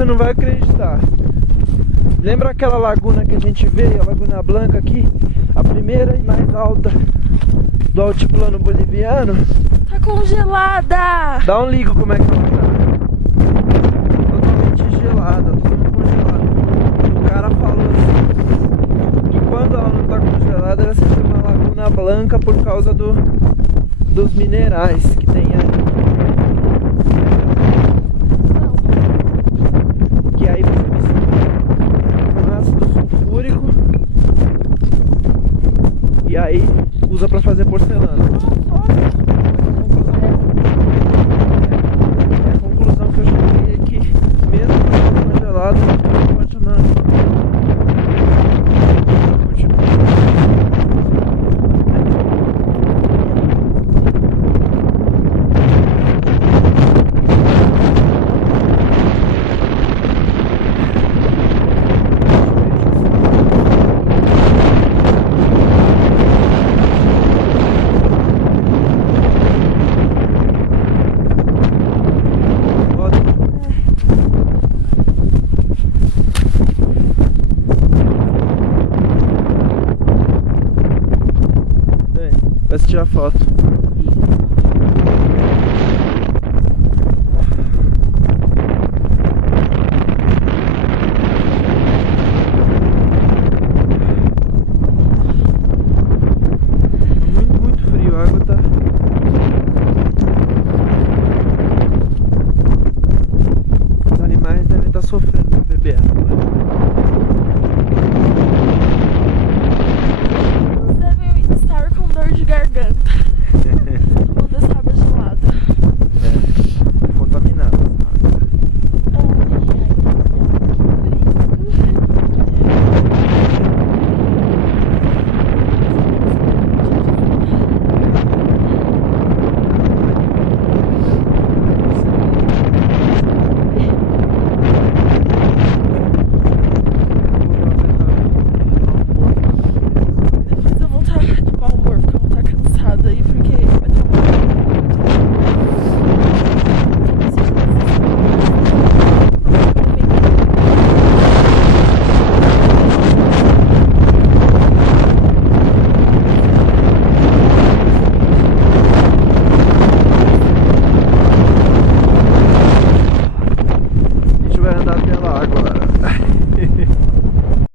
você não vai acreditar. Lembra aquela laguna que a gente veio, a Laguna Blanca aqui? A primeira e mais alta do altiplano boliviano? Tá congelada! Dá um ligo como é que ela tá. Totalmente gelada, totalmente congelada. O cara falou assim, que quando ela não tá congelada, ela se chama Laguna Blanca por causa dos minerais que tem aí. Que aí você mistura com ácido sulfúrico e aí usa pra fazer porcelana. A conclusão que eu cheguei é que mesmo quando congelado pode chamar vai tirar foto. Muito frio, a água tá. Os animais devem estar sofrendo pra beber água. De garganta. Tomando essa água gelada. É, contaminada essa água. Depois eu vou estar de mau humor porque eu vou estar cansada aí porque A gente vai andar pela água.